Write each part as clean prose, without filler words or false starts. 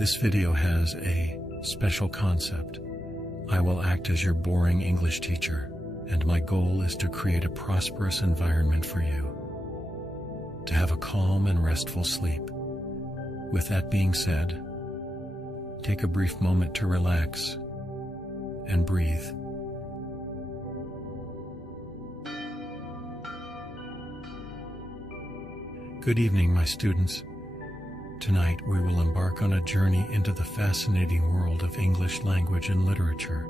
This video has a special concept. I will act as your boring English teacher, and my goal is to create a prosperous environment for you, to have a calm and restful sleep. With that being said, take a brief moment to relax and breathe. Good evening, my students. Tonight we will embark on a journey into the fascinating world of English language and literature.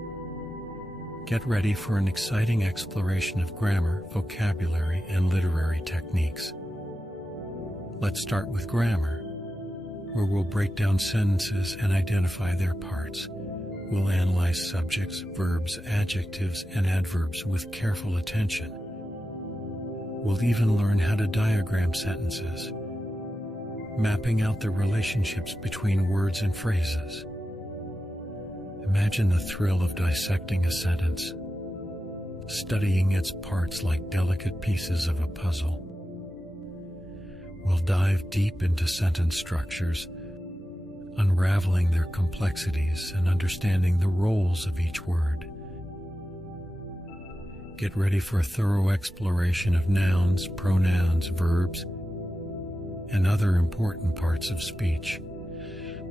Get ready for an exciting exploration of grammar, vocabulary, and literary techniques. Let's start with grammar, where we'll break down sentences and identify their parts. We'll analyze subjects, verbs, adjectives, and adverbs with careful attention. We'll even learn how to diagram sentences, mapping out the relationships between words and phrases. Imagine the thrill of dissecting a sentence, studying its parts like delicate pieces of a puzzle. We'll dive deep into sentence structures, unraveling their complexities and understanding the roles of each word. Get ready for a thorough exploration of nouns, pronouns, verbs, and other important parts of speech.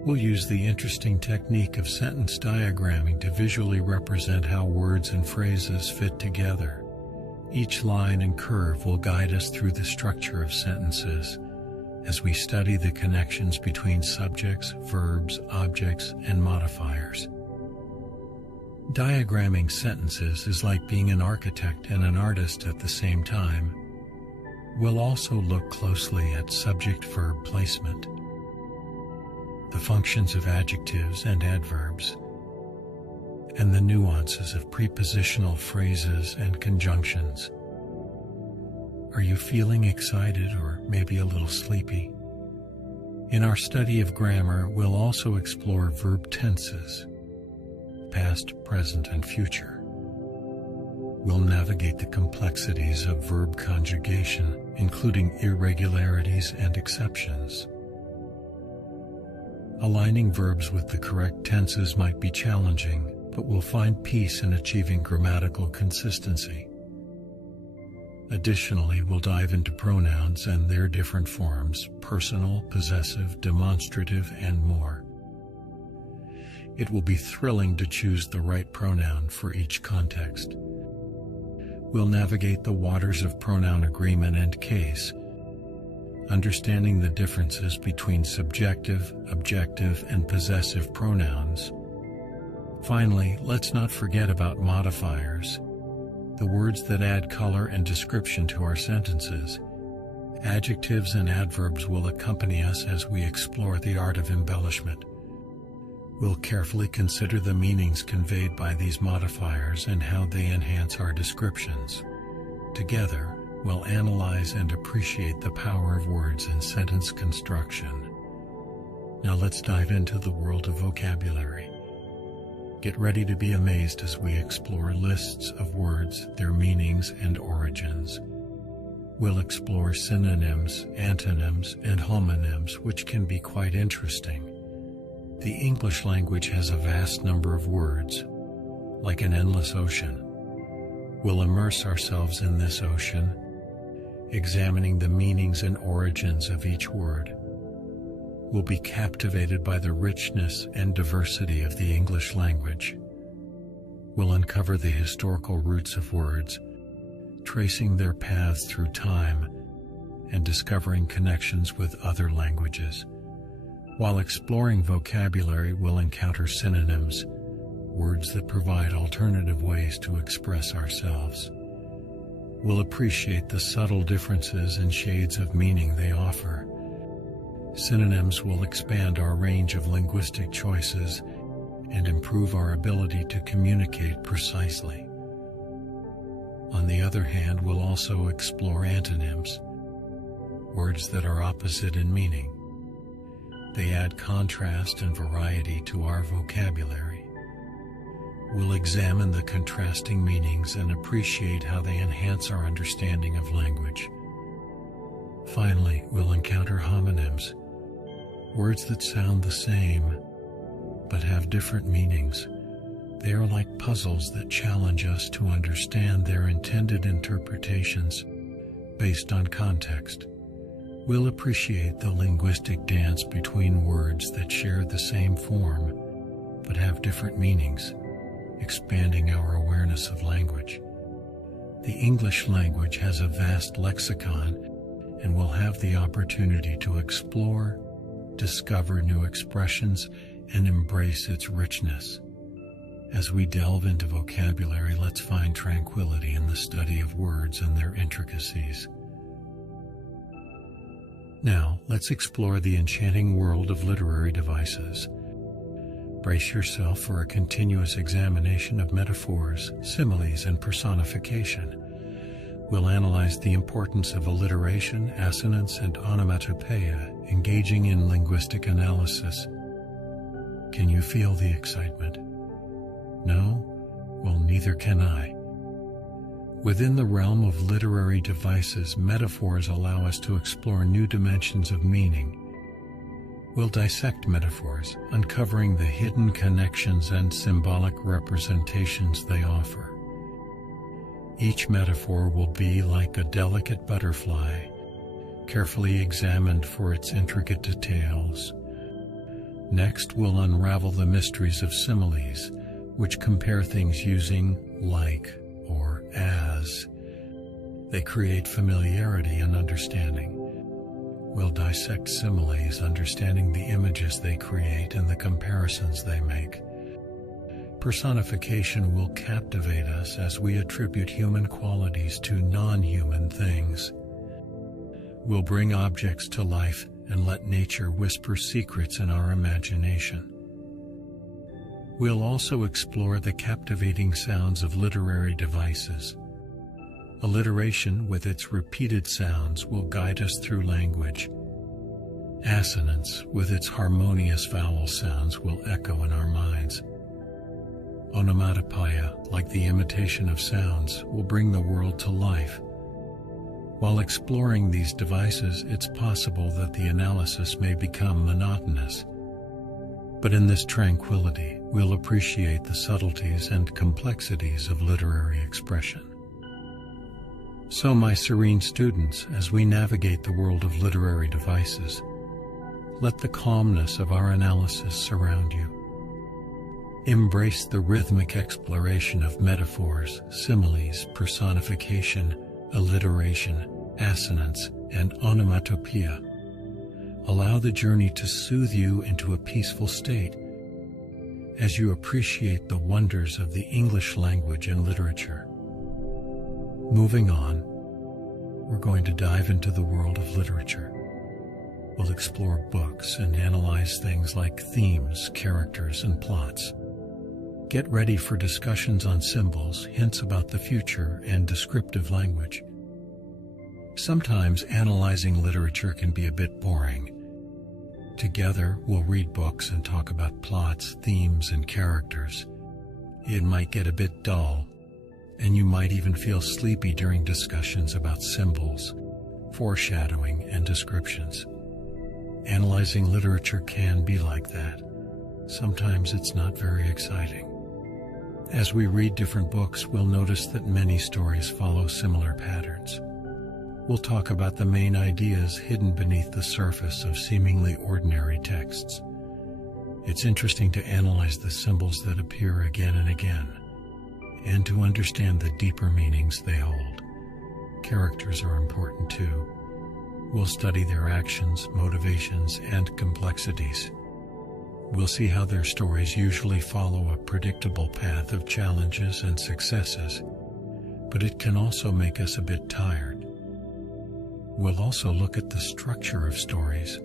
We'll use the interesting technique of sentence diagramming to visually represent how words and phrases fit together. Each line and curve will guide us through the structure of sentences as we study the connections between subjects, verbs, objects, and modifiers. Diagramming sentences is like being an architect and an artist at the same time. We'll also look closely at subject-verb placement, the functions of adjectives and adverbs, and the nuances of prepositional phrases and conjunctions. Are you feeling excited or maybe a little sleepy? In our study of grammar, we'll also explore verb tenses, past, present, and future. We'll navigate the complexities of verb conjugation, including irregularities and exceptions. Aligning verbs with the correct tenses might be challenging, but we'll find peace in achieving grammatical consistency. Additionally, we'll dive into pronouns and their different forms: personal, possessive, demonstrative, and more. It will be thrilling to choose the right pronoun for each context. We'll navigate the waters of pronoun agreement and case, understanding the differences between subjective, objective, and possessive pronouns. Finally, let's not forget about modifiers, the words that add color and description to our sentences. Adjectives and adverbs will accompany us as we explore the art of embellishment. We'll carefully consider the meanings conveyed by these modifiers and how they enhance our descriptions. Together, we'll analyze and appreciate the power of words in sentence construction. Now let's dive into the world of vocabulary. Get ready to be amazed as we explore lists of words, their meanings, and origins. We'll explore synonyms, antonyms, and homonyms, which can be quite interesting. The English language has a vast number of words, like an endless ocean. We'll immerse ourselves in this ocean, examining the meanings and origins of each word. We'll be captivated by the richness and diversity of the English language. We'll uncover the historical roots of words, tracing their paths through time and discovering connections with other languages. While exploring vocabulary, we'll encounter synonyms, words that provide alternative ways to express ourselves. We'll appreciate the subtle differences and shades of meaning they offer. Synonyms will expand our range of linguistic choices and improve our ability to communicate precisely. On the other hand, we'll also explore antonyms, words that are opposite in meaning. They add contrast and variety to our vocabulary. We'll examine the contrasting meanings and appreciate how they enhance our understanding of language. Finally, we'll encounter homonyms, words that sound the same but have different meanings. They are like puzzles that challenge us to understand their intended interpretations based on context. We'll appreciate the linguistic dance between words that share the same form but have different meanings, expanding our awareness of language. The English language has a vast lexicon, and we'll have the opportunity to explore, discover new expressions, and embrace its richness. As we delve into vocabulary, let's find tranquility in the study of words and their intricacies. Now, let's explore the enchanting world of literary devices. Brace yourself for a continuous examination of metaphors, similes, and personification. We'll analyze the importance of alliteration, assonance, and onomatopoeia, engaging in linguistic analysis. Can you feel the excitement? No? Well, neither can I. Within the realm of literary devices, metaphors allow us to explore new dimensions of meaning. We'll dissect metaphors, uncovering the hidden connections and symbolic representations they offer. Each metaphor will be like a delicate butterfly, carefully examined for its intricate details. Next, we'll unravel the mysteries of similes, which compare things using like or as. They create familiarity and understanding. We'll dissect similes, understanding the images they create and the comparisons they make. Personification will captivate us as we attribute human qualities to non-human things. We'll bring objects to life and let nature whisper secrets in our imagination. We'll also explore the captivating sounds of literary devices. Alliteration, with its repeated sounds, will guide us through language. Assonance, with its harmonious vowel sounds, will echo in our minds. Onomatopoeia, like the imitation of sounds, will bring the world to life. While exploring these devices, it's possible that the analysis may become monotonous. But in this tranquility, we'll appreciate the subtleties and complexities of literary expression. So, my serene students, as we navigate the world of literary devices, let the calmness of our analysis surround you. Embrace the rhythmic exploration of metaphors, similes, personification, alliteration, assonance, and onomatopoeia. Allow the journey to soothe you into a peaceful state as you appreciate the wonders of the English language and literature. Moving on, we're going to dive into the world of literature. We'll explore books and analyze things like themes, characters, and plots. Get ready for discussions on symbols, hints about the future, and descriptive language. Sometimes analyzing literature can be a bit boring. Together, we'll read books and talk about plots, themes, and characters. It might get a bit dull, and you might even feel sleepy during discussions about symbols, foreshadowing, and descriptions. Analyzing literature can be like that. Sometimes it's not very exciting. As we read different books, we'll notice that many stories follow similar patterns. We'll talk about the main ideas hidden beneath the surface of seemingly ordinary texts. It's interesting to analyze the symbols that appear again and again, and to understand the deeper meanings they hold. Characters are important too. We'll study their actions, motivations, and complexities. We'll see how their stories usually follow a predictable path of challenges and successes, but it can also make us a bit tired. We'll also look at the structure of stories.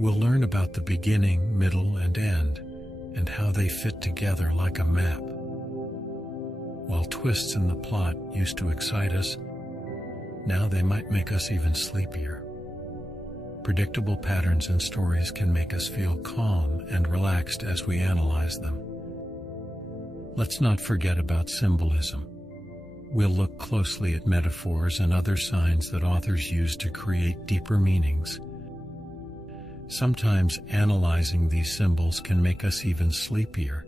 We'll learn about the beginning, middle, and end, and how they fit together like a map. While twists in the plot used to excite us, now they might make us even sleepier. Predictable patterns in stories can make us feel calm and relaxed as we analyze them. Let's not forget about symbolism. We'll look closely at metaphors and other signs that authors use to create deeper meanings. Sometimes analyzing these symbols can make us even sleepier.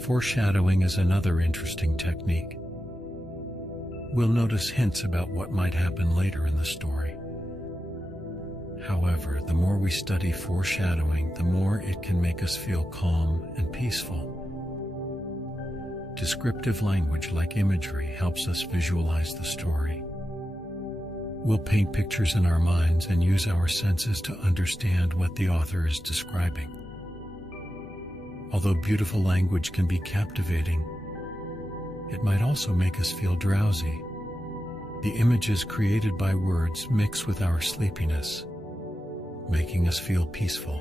Foreshadowing is another interesting technique. We'll notice hints about what might happen later in the story. However, the more we study foreshadowing, the more it can make us feel calm and peaceful. Descriptive language like imagery helps us visualize the story. We'll paint pictures in our minds and use our senses to understand what the author is describing. Although beautiful language can be captivating, it might also make us feel drowsy. The images created by words mix with our sleepiness, making us feel peaceful.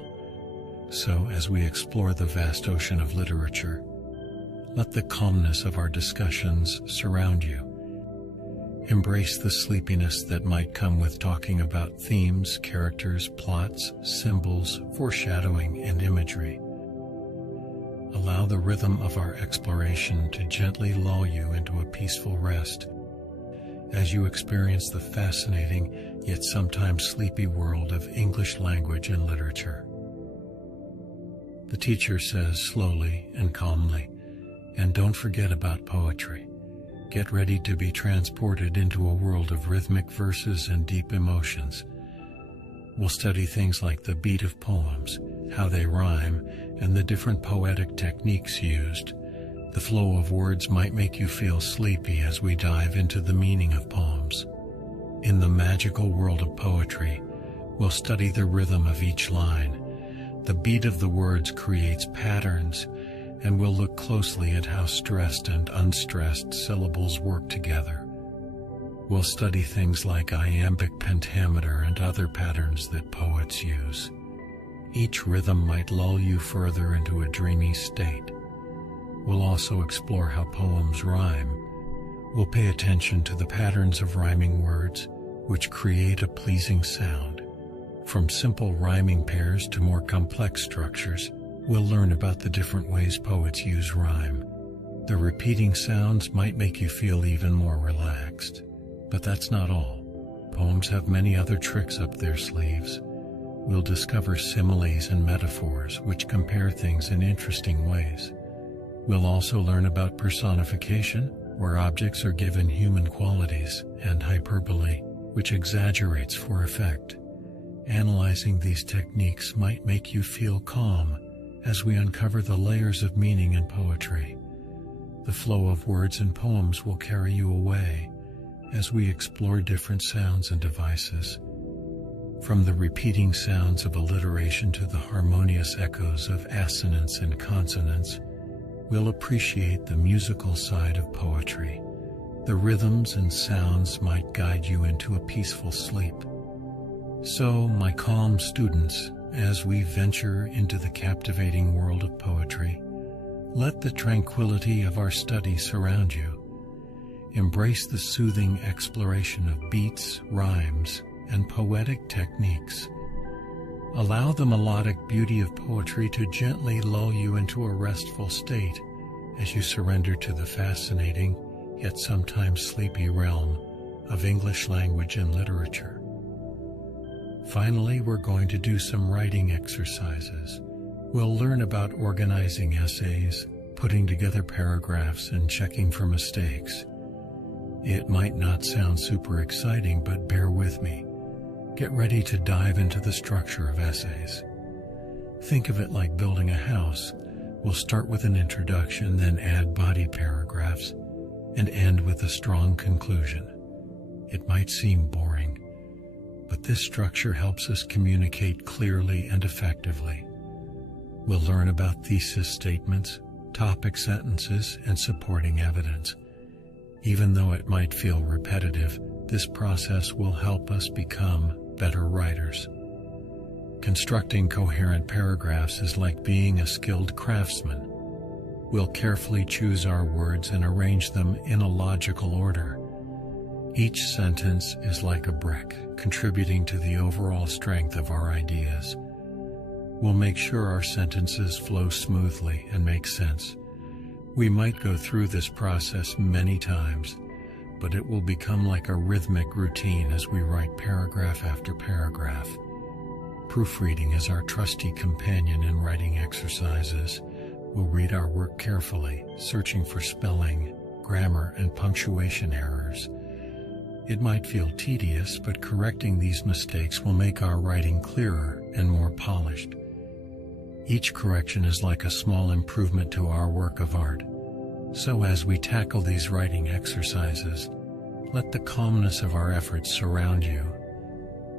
So, as we explore the vast ocean of literature, let the calmness of our discussions surround you. Embrace the sleepiness that might come with talking about themes, characters, plots, symbols, foreshadowing, and imagery. Allow the rhythm of our exploration to gently lull you into a peaceful rest as you experience the fascinating yet sometimes sleepy world of English language and literature. The teacher says slowly and calmly, and don't forget about poetry. Get ready to be transported into a world of rhythmic verses and deep emotions. We'll study things like the beat of poems, how they rhyme, and the different poetic techniques used. The flow of words might make you feel sleepy as we dive into the meaning of poems. In the magical world of poetry, we'll study the rhythm of each line. The beat of the words creates patterns, and we'll look closely at how stressed and unstressed syllables work together. We'll study things like iambic pentameter and other patterns that poets use. Each rhythm might lull you further into a dreamy state. We'll also explore how poems rhyme. We'll pay attention to the patterns of rhyming words, which create a pleasing sound. From simple rhyming pairs to more complex structures, we'll learn about the different ways poets use rhyme. The repeating sounds might make you feel even more relaxed. But that's not all. Poems have many other tricks up their sleeves. We'll discover similes and metaphors which compare things in interesting ways. We'll also learn about personification, where objects are given human qualities, and hyperbole, which exaggerates for effect. Analyzing these techniques might make you feel calm as we uncover the layers of meaning in poetry. The flow of words and poems will carry you away as we explore different sounds and devices. From the repeating sounds of alliteration to the harmonious echoes of assonance and consonance, we'll appreciate the musical side of poetry. The rhythms and sounds might guide you into a peaceful sleep. So, my calm students, as we venture into the captivating world of poetry, let the tranquility of our study surround you. Embrace the soothing exploration of beats, rhymes, and poetic techniques. Allow the melodic beauty of poetry to gently lull you into a restful state as you surrender to the fascinating, yet sometimes sleepy realm of English language and literature. Finally, we're going to do some writing exercises. We'll learn about organizing essays, putting together paragraphs, and checking for mistakes. It might not sound super exciting, but bear with me. Get ready to dive into the structure of essays. Think of it like building a house. We'll start with an introduction, then add body paragraphs, and end with a strong conclusion. It might seem boring, but this structure helps us communicate clearly and effectively. We'll learn about thesis statements, topic sentences, and supporting evidence. Even though it might feel repetitive, this process will help us become better writers. Constructing coherent paragraphs is like being a skilled craftsman. We'll carefully choose our words and arrange them in a logical order. Each sentence is like a brick, contributing to the overall strength of our ideas. We'll make sure our sentences flow smoothly and make sense. We might go through this process many times, but it will become like a rhythmic routine as we write paragraph after paragraph. Proofreading is our trusty companion in writing exercises. We'll read our work carefully, searching for spelling, grammar, and punctuation errors. It might feel tedious, but correcting these mistakes will make our writing clearer and more polished. Each correction is like a small improvement to our work of art. So as we tackle these writing exercises, let the calmness of our efforts surround you.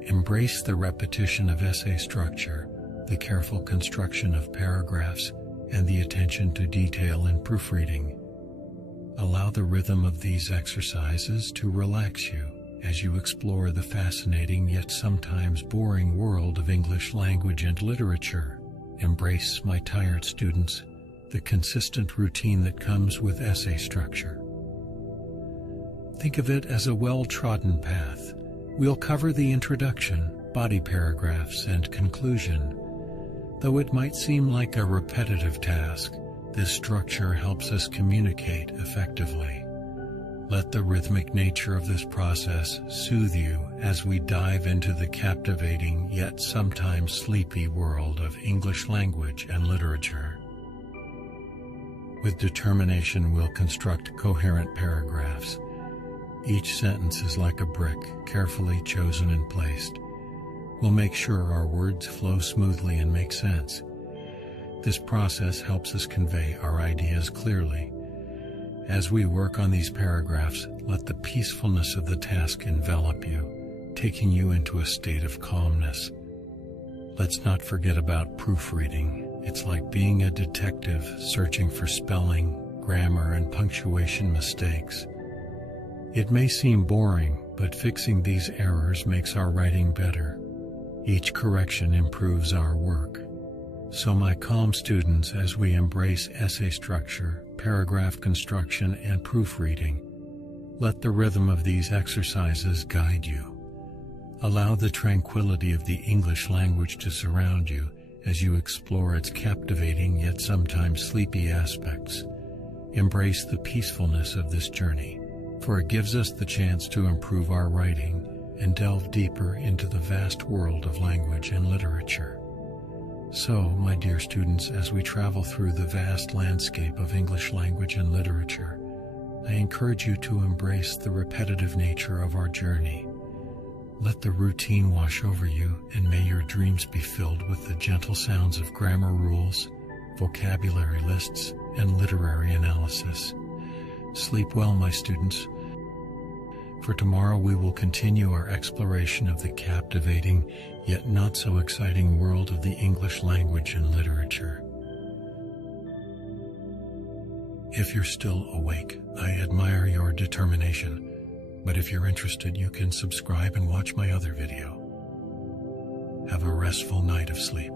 Embrace the repetition of essay structure, the careful construction of paragraphs, and the attention to detail in proofreading. Allow the rhythm of these exercises to relax you as you explore the fascinating yet sometimes boring world of English language and literature. Embrace, my tired students, the consistent routine that comes with essay structure. Think of it as a well-trodden path. We'll cover the introduction, body paragraphs, and conclusion. Though it might seem like a repetitive task, this structure helps us communicate effectively. Let the rhythmic nature of this process soothe you as we dive into the captivating yet sometimes sleepy world of English language and literature. With determination, we'll construct coherent paragraphs. Each sentence is like a brick, carefully chosen and placed. We'll make sure our words flow smoothly and make sense. This process helps us convey our ideas clearly. As we work on these paragraphs, let the peacefulness of the task envelop you, taking you into a state of calmness. Let's not forget about proofreading. It's like being a detective searching for spelling, grammar, and punctuation mistakes. It may seem boring, but fixing these errors makes our writing better. Each correction improves our work. So my calm students, as we embrace essay structure, paragraph construction, and proofreading, let the rhythm of these exercises guide you. Allow the tranquility of the English language to surround you as you explore its captivating yet sometimes sleepy aspects. Embrace the peacefulness of this journey, for it gives us the chance to improve our writing and delve deeper into the vast world of language and literature. So, my dear students, as we travel through the vast landscape of English language and literature, I encourage you to embrace the repetitive nature of our journey. Let the routine wash over you, and may your dreams be filled with the gentle sounds of grammar rules, vocabulary lists, and literary analysis. Sleep well, my students. For tomorrow we will continue our exploration of the captivating yet not so exciting world of the English language and literature. If you're still awake, I admire your determination, but if you're interested, you can subscribe and watch my other video. Have a restful night of sleep.